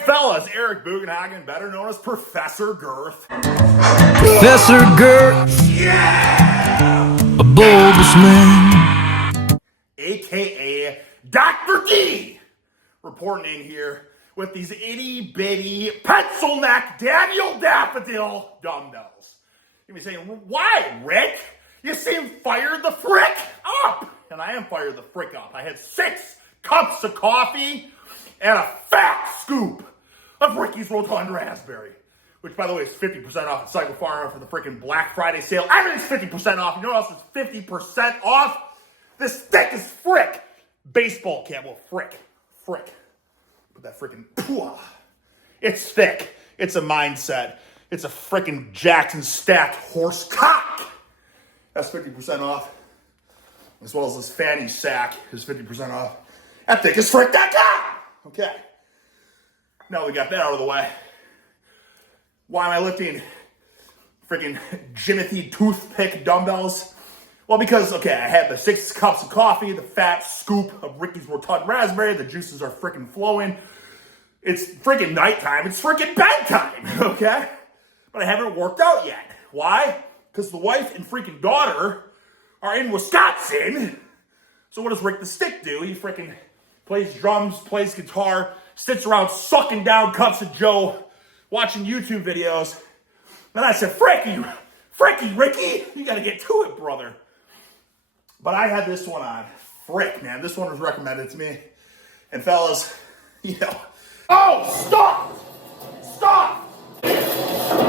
right, fellas, Eric Bugenhagen, better known as Professor Girth. Professor Girth, Yeah! a bulbous man. AKA Dr. D, reporting in here with these itty-bitty pencil neck Daniel Daffodil dumbbells. You may be saying, why, Rick? You seem fired the frick up. And I am fired the frick up. I had 6 cups of coffee and a fat scoop of Ricky's Rotund Raspberry, which, by the way, is 50% off at Cycle Farm for the freaking Black Friday sale. Everything's 50% off. You know what else is 50% off? This thick as frick baseball cap. Well, frick. Put that freaking, it's thick. It's a mindset. It's a freaking Jackson stacked horse cock. That's 50% off. As well as this fanny sack is 50% off. That thick as frick.com. Okay. Now we got that out of the way. Why am I lifting freaking Jimothy toothpick dumbbells? Well, because, okay, I had the 6 cups of coffee, the fat scoop of Ricky's Rotund Raspberry, the juices are freaking flowing. It's freaking nighttime, it's freaking bedtime, okay? But I haven't worked out yet. Why? Because the wife and freaking daughter are in Wisconsin. So what does Rick the Stick do? He freaking plays drums, plays guitar, sits around sucking down cups of Joe, watching YouTube videos. Then I said, Ricky, you gotta get to it, brother. But I had this one on. Frick, man. This one was recommended to me. And fellas, you know. Oh, stop!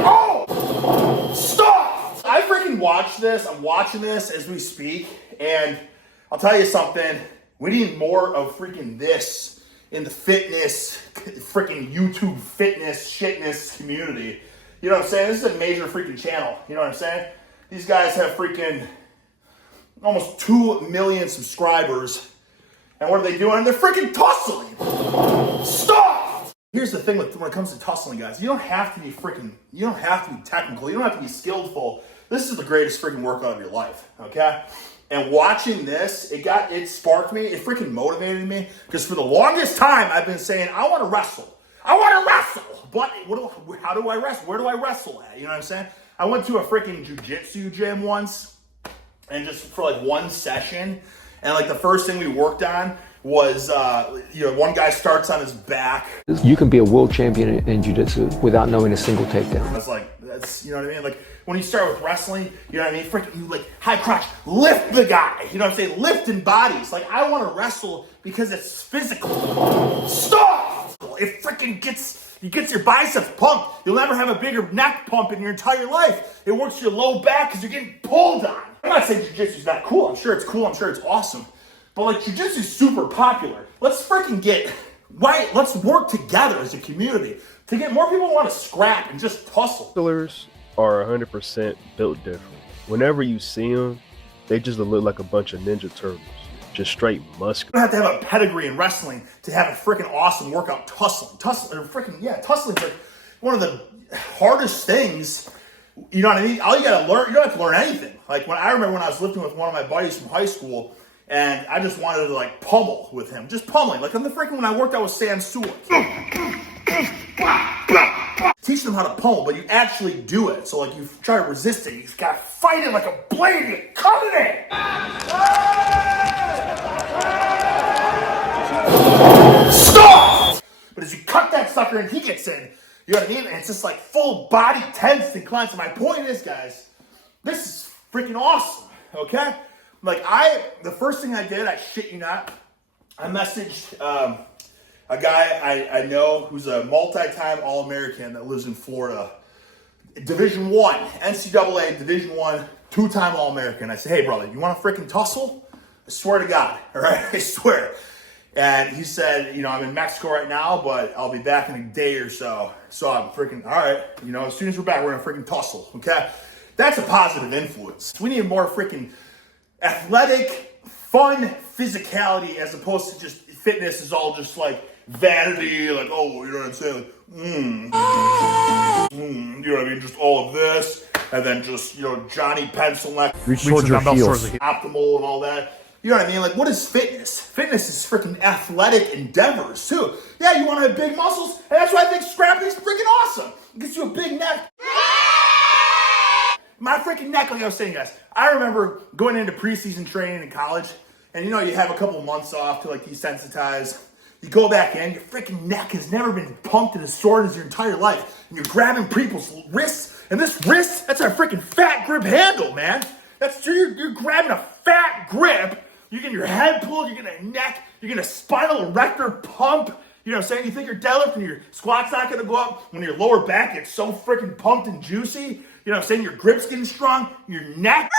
Oh! Stop! I freaking watch this. I'm watching this as we speak. And I'll tell you something. We need more of freaking this in the fitness, freaking YouTube fitness, shitness community. You know what I'm saying? This is a major freaking channel. You know what I'm saying? These guys have freaking almost 2 million subscribers. And what are they doing? They're freaking tussling. Stop! Here's the thing when it comes to tussling, guys. You don't have to be technical. You don't have to be skillful. This is the greatest freaking workout of your life, okay? And watching this, it sparked me. It freaking motivated me. Because for the longest time, I've been saying, I want to wrestle. But how do I wrestle? Where do I wrestle at? You know what I'm saying? I went to a freaking jiu-jitsu gym once. And just for like one session, and like the first thing we worked on was, one guy starts on his back. You can be a world champion in jiu-jitsu without knowing a single takedown. I was like, that's, you know what I mean? Like when you start with wrestling, you know what I mean? Freaking, you like high crotch, lift the guy. You know what I'm saying? Lifting bodies. Like I want to wrestle because it's physical. Stop! It freaking gets your biceps pumped. You'll never have a bigger neck pump in your entire life. It works your low back because you're getting pulled on. I'm not saying jiu-jitsu's not cool. I'm sure it's cool. I'm sure it's awesome. But like jiu-jitsu's super popular. Let's freaking let's work together as a community to get more people who want to scrap and just tussle. Wrestlers are 100% built different. Whenever you see them, they just look like a bunch of Ninja Turtles. Just straight muscular. You don't have to have a pedigree in wrestling to have a freaking awesome workout tussling. Tussling's like one of the hardest things. You know what I mean? All you gotta learn, you don't have to learn anything. Like I remember when I was lifting with one of my buddies from high school, and I just wanted to like pummel with him, just pummeling. Like on the freaking when I worked out with Sam Sewell. Teach them how to pummel, but you actually do it. So like you try to resist it, you just gotta fight it like a blade and cut it in. Stop! But as you cut that sucker and he gets in, you know what I mean? And it's just like full body tense and clenched. My point is, guys, this is freaking awesome, okay? Like the first thing I did, I shit you not, I messaged a guy I know who's a multi-time All-American that lives in Florida. Division I, NCAA Division I, 2-time All-American. I said, hey, brother, you want to freaking tussle? I swear to God, all right? I swear. And he said, I'm in Mexico right now, but I'll be back in a day or so. So I'm freaking, all right, as soon as we're back, we're going to freaking tussle, okay? That's a positive influence. We need more freaking athletic, fun physicality as opposed to just fitness is all just like vanity, like, oh, you know what I'm saying? Like, you know what I mean? Just all of this, and then just, Johnny Pencil neck, reach towards your heels, optimal and all that. You know what I mean? Like, what is fitness? Fitness is freaking athletic endeavors, too. Yeah, you want to have big muscles? And that's why I think scrambling is freaking awesome. It gets you a big neck. My freaking neck, like I was saying, guys. I remember going into preseason training in college, and you know, you have a couple months off to like desensitize. You go back in, your freaking neck has never been pumped and as sore as your entire life. And you're grabbing people's wrists, and this wrist, that's a freaking fat grip handle, man. That's true. You're grabbing a fat grip. You're getting your head pulled, you're getting a neck, you're getting a spinal erector pump. You know what I'm saying? You think your deadlift and your squat's not gonna go up when your lower back gets so freaking pumped and juicy. You know what I'm saying? Your grip's getting strong, your neck,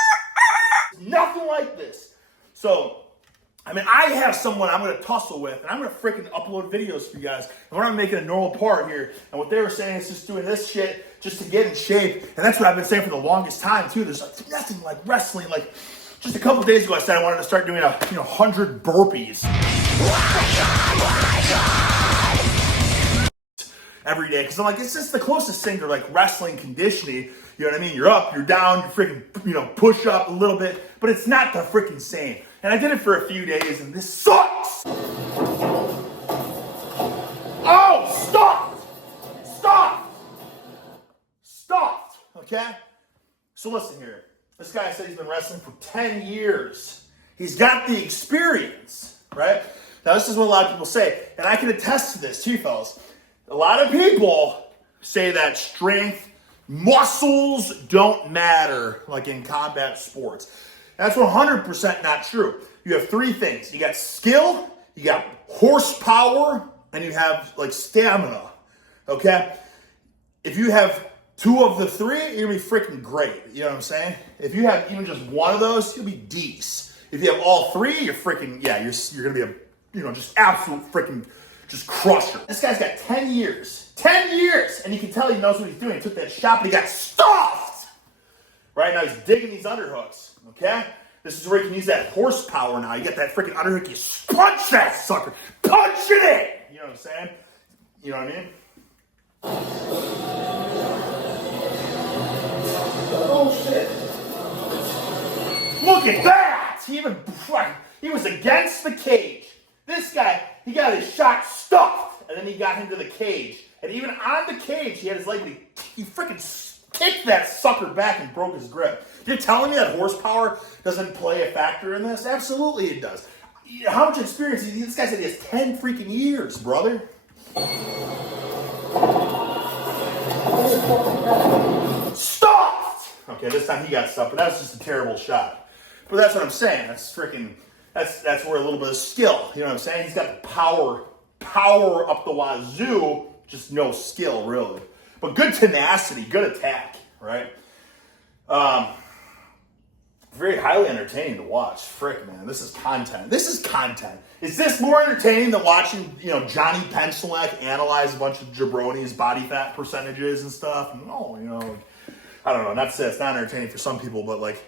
nothing like this. So, I mean, I have someone I'm gonna tussle with, and I'm gonna freaking upload videos for you guys. And we're not making a normal part here. And what they were saying is just doing this shit just to get in shape. And that's what I've been saying for the longest time too. There's like nothing like wrestling. Like just a couple days ago, I said I wanted to start doing 100 burpees every day, because I'm like, it's just the closest thing to like wrestling conditioning. You know what I mean? You're up, you're down, you freaking push up a little bit, but it's not the freaking same. And I did it for a few days, and this sucks. Oh, stop. Okay. So listen here. This guy said he's been wrestling for 10 years. He's got the experience, right? Now, this is what a lot of people say, and I can attest to this too, fellas. A lot of people say that strength, muscles don't matter, like in combat sports. That's 100% not true. You have three things. You got skill, you got horsepower, and you have like stamina, okay? If you have two of the three, you're gonna be freaking great. You know what I'm saying? If you have even just one of those, you'll be decent. If you have all three, you're freaking, you're gonna be a, just absolute freaking, just crusher. This guy's got 10 years. 10 years! And you can tell he knows what he's doing. He took that shot, but he got stuffed! Right, now he's digging these underhooks, okay? This is where you can use that horsepower now. You get that freaking underhook, you punch that sucker. Punch it in! You know what I'm saying? You know what I mean? Oh, shit. Look at that! He was against the cage. This guy, he got his shot stuffed, and then he got him to the cage. And even on the cage, he had his leg, but he freaking kicked that sucker back and broke his grip. You're telling me that horsepower doesn't play a factor in this? Absolutely it does. How much experience? This guy said he has 10 freaking years, brother. Stuffed! Okay, this time he got stuffed, but that was just a terrible shot. But that's what I'm saying. That's where a little bit of skill, you know what I'm saying? He's got the power up the wazoo, just no skill, really. But good tenacity, good attack, right? Very highly entertaining to watch. Frick, man, this is content. Is this more entertaining than watching, Johnny Pencilneck analyze a bunch of jabronis' body fat percentages and stuff? No, I don't know. Not to say it's not entertaining for some people, but like,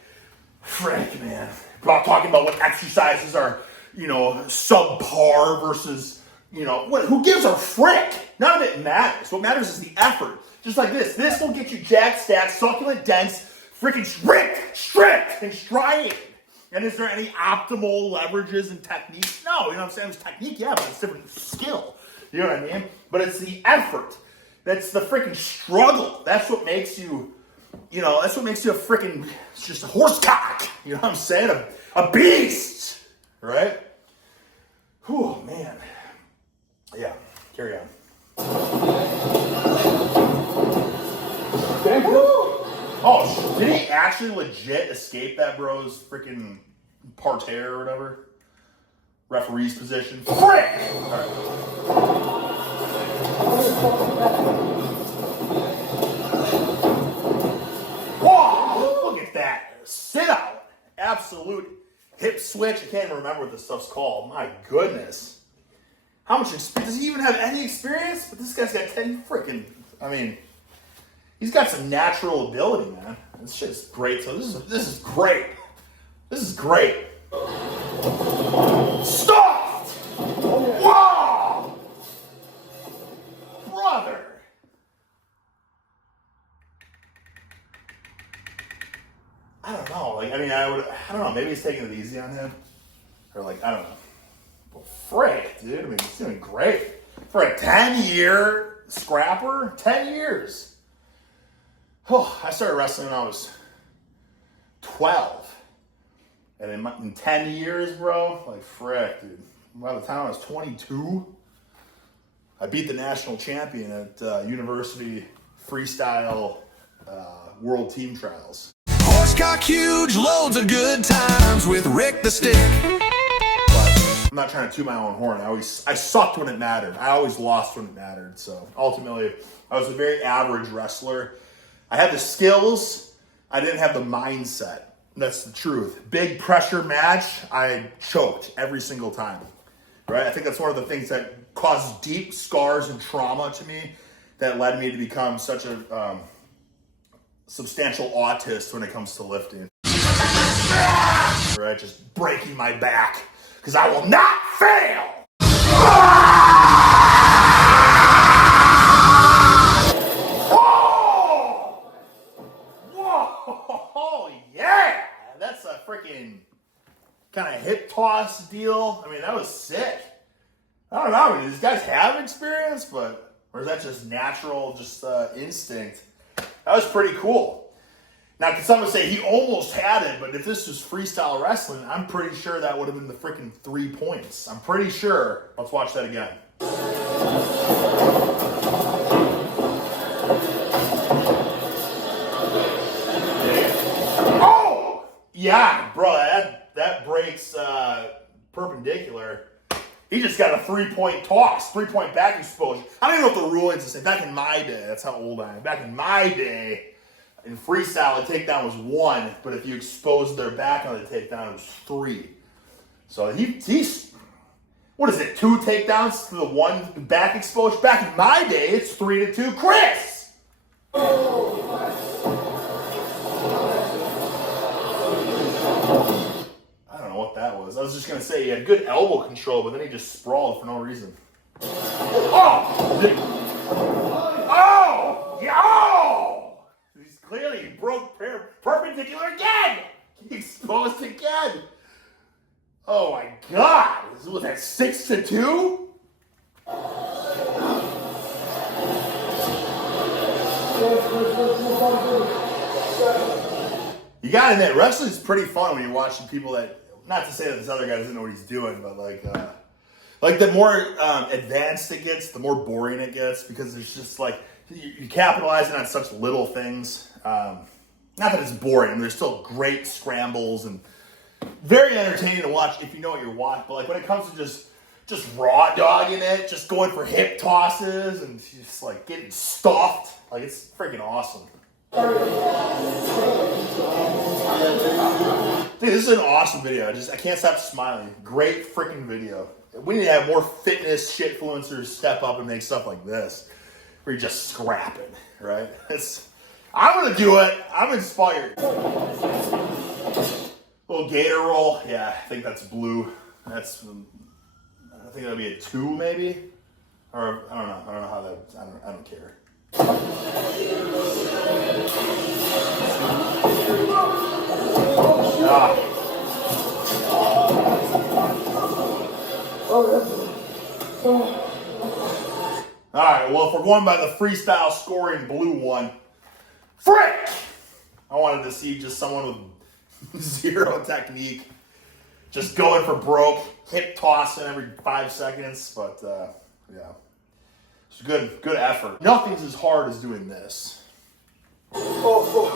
frick, man. Talking about what exercises are, subpar versus, who gives a frick? None of it matters. What matters is the effort. Just like this. This will get you jacked, stacked, succulent, dense, freaking strict, and striated. And is there any optimal leverages and techniques? No, you know what I'm saying? There's technique, yeah, but it's different skill. You know what I mean? But it's the effort. That's the freaking struggle. That's what makes you, that's what makes you a freaking, it's just a horsecock. You know what I'm saying? A beast. Right? Whew, man. Yeah, carry on. Oh, did he actually legit escape that bro's freaking parterre or whatever? Referee's position. Frick! All right. Whoa! Look at that. Sit out. Absolute hip switch. I can't even remember what this stuff's called. My goodness. How much experience? Does he even have any experience? But this guy's got 10 freaking, he's got some natural ability, man. This shit's great. So this is great. This is great. Stop! Whoa! Brother. I don't know. I don't know. Maybe he's taking it easy on him. Or like, I don't know. Well, frick, dude. I mean, he's doing great. For a 10-year scrapper, 10 years. Oh, I started wrestling when I was 12. And in 10 years, bro, like, frick, dude. By the time I was 22, I beat the national champion at University Freestyle World Team Trials. Horsecock huge, loads of good times with Rick the Stick. But I'm not trying to toot my own horn. I sucked when it mattered. I always lost when it mattered. So ultimately, I was a very average wrestler. I had the skills. I didn't have the mindset. That's the truth. Big pressure match, I choked every single time. Right? I think that's one of the things that caused deep scars and trauma to me that led me to become such a substantial autist when it comes to lifting. Right? Just breaking my back because I will not fail. Whoa! Whoa! Yeah! That's a freaking kind of hip toss deal. I mean, that was sick. I don't know. I mean, these guys have experience, but or is that just natural, just instinct? That was pretty cool. Now, can someone say he almost had it, but if this was freestyle wrestling, I'm pretty sure that would have been the freaking 3 points. I'm pretty sure. Let's watch that again. Oh! Yeah, bro, that breaks perpendicular. He just got a 3-point toss, 3-point back exposure. I don't even know if the ruling's the same. Back in my day, that's how old I am. Back in my day, in freestyle, the takedown was 1, but if you exposed their back on the takedown, it was 3. So he's, what is it, 2 takedowns to the 1 back exposure? Back in my day, it's 3-2. Chris! I don't know what that was. I was just going to say he had good elbow control, but then he just sprawled for no reason. Oh! Oh! Yeah! Oh! He's clearly broke perpendicular again! He exposed again! Oh my God! Was that 6-2? You gotta admit, wrestling's pretty fun when you're watching people that, not to say that this other guy doesn't know what he's doing, but like the more advanced it gets, the more boring it gets, because it's just like, you're capitalizing on such little things. Not that it's boring, I mean, there's still great scrambles and very entertaining to watch if you know what you're watching, but like when it comes to just raw dogging it, just going for hip tosses and just like getting stuffed, like it's freaking awesome. Dude, this is an awesome video. I can't stop smiling. Great freaking video. We need to have more fitness shitfluencers step up and make stuff like this, where you're just scrapping, right? I'm gonna do it. I'm inspired. Little gator roll. Yeah, I think that's blue. I think that'll be a 2 maybe, or I don't know. I don't know how that. I don't care. All right, well, if we're going by the freestyle scoring blue one, frick! I wanted to see just someone with zero technique, just going for broke, hip tossing every 5 seconds, but yeah. It's good effort. Nothing's as hard as doing this. Oh,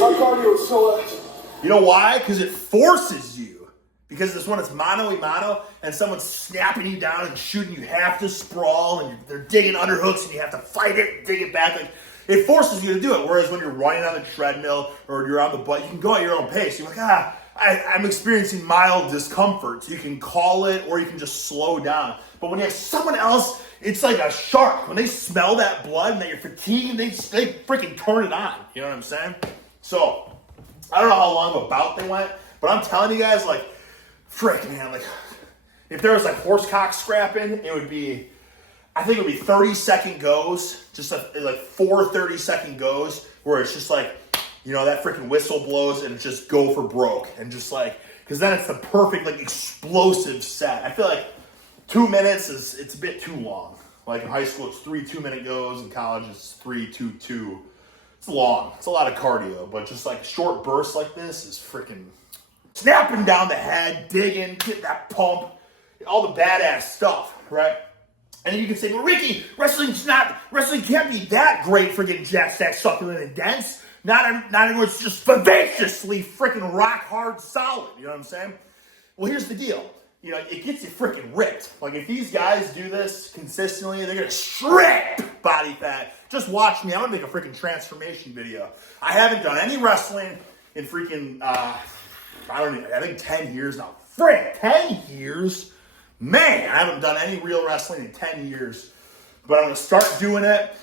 my cardio is so ass. You know why? Because it forces you. Because this one is mano-a-mano, and someone's snapping you down and shooting, you have to sprawl, and they're digging underhooks, and you have to fight it and dig it back. Like, it forces you to do it. Whereas when you're running on the treadmill or you're on the butt, you can go at your own pace. You're like, I'm experiencing mild discomfort. So you can call it, or you can just slow down. But when you have someone else, it's like a shark. When they smell that blood and that you're fatigued, they freaking turn it on. You know what I'm saying? So, I don't know how long of a bout they went, but I'm telling you guys, like, frick, man, like, if there was like horsecock scrapping, it would be, I think it would be 30-second goes, just like 4 30-second goes, where it's just like, you know, that freaking whistle blows and just go for broke, and just like, because then it's the perfect, like, explosive set. I feel like 2 minutes it's a bit too long. Like in high school, it's 3 2-minute goes. In college, it's 3 2 2. It's long. It's a lot of cardio, but just like short bursts like this is freaking snapping down the head, digging, getting that pump, all the badass stuff, right? And then you can say, well, Ricky, wrestling can't be that great for getting jack stack, succulent, and dense. Not everyone's just vivaciously freaking rock hard solid. You know what I'm saying? Well, here's the deal. You know, it gets you freaking ripped. Like, if these guys do this consistently, they're going to strip body fat. Just watch me. I'm going to make a freaking transformation video. I haven't done any wrestling in freaking, I think 10 years now. Frick, 10 years? Man, I haven't done any real wrestling in 10 years. But I'm going to start doing it.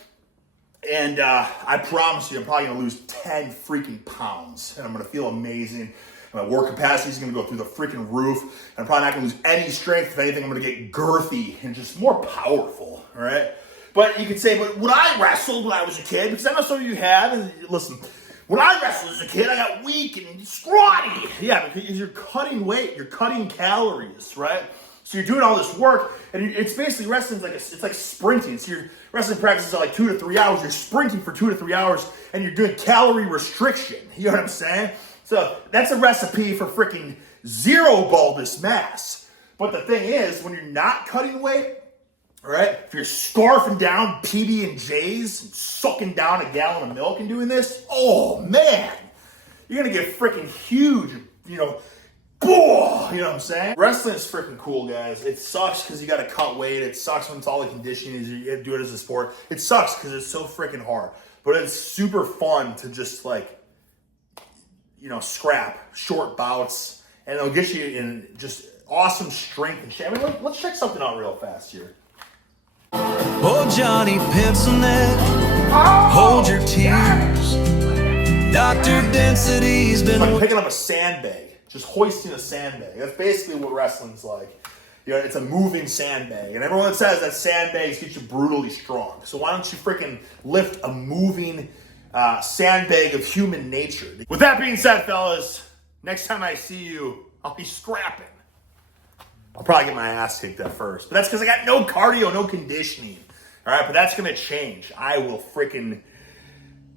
And I promise you, I'm probably going to lose 10 freaking pounds. And I'm going to feel amazing. My work capacity is going to go through the freaking roof. And I'm probably not going to lose any strength. If anything, I'm going to get girthy and just more powerful, all right? But you could say, but when I wrestled when I was a kid, because I know some of you have, and listen, when I wrestled as a kid, I got weak and scrawny. Yeah, because you're cutting weight, you're cutting calories, right? So you're doing all this work, and it's basically wrestling. It's like sprinting. So your wrestling practice is like 2 to 3 hours. You're sprinting for 2 to 3 hours, and you're doing calorie restriction. You know what I'm saying? So that's a recipe for freaking zero bulbous mass. But the thing is, when you're not cutting weight, all right, if you're scarfing down PB&Js and sucking down a gallon of milk and doing this, oh man, you're gonna get freaking huge, you know what I'm saying? Wrestling is freaking cool, guys. It sucks because you gotta cut weight. It sucks when it's all the conditioning is you have to do it as a sport. It sucks because it's so freaking hard. But it's super fun to just like, you know, scrap, short bouts, and it'll get you in just awesome strength and shit. I mean, let's check something out real fast here. Oh, Johnny Pencilneck, hold your tears. Dr. Density's been It's like picking up a sandbag, just hoisting a sandbag. That's basically what wrestling's like. You know, it's a moving sandbag. And everyone says that sandbags get you brutally strong. So why don't you freaking lift a moving sandbag of human nature? With that being said, fellas, next time I see you, I'll be scrapping. I'll probably get my ass kicked at first. But that's because I got no cardio, no conditioning. All right, but that's going to change. I will freaking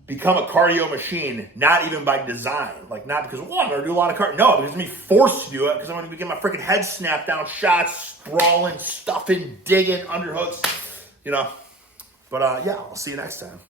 become a cardio machine, not even by design. Like, not because, well, I'm going to do a lot of cardio. No, because I'm going to be forced to do it because I'm going to be getting my freaking head snapped down, shots, sprawling, stuffing, digging, underhooks, you know. But, yeah, I'll see you next time.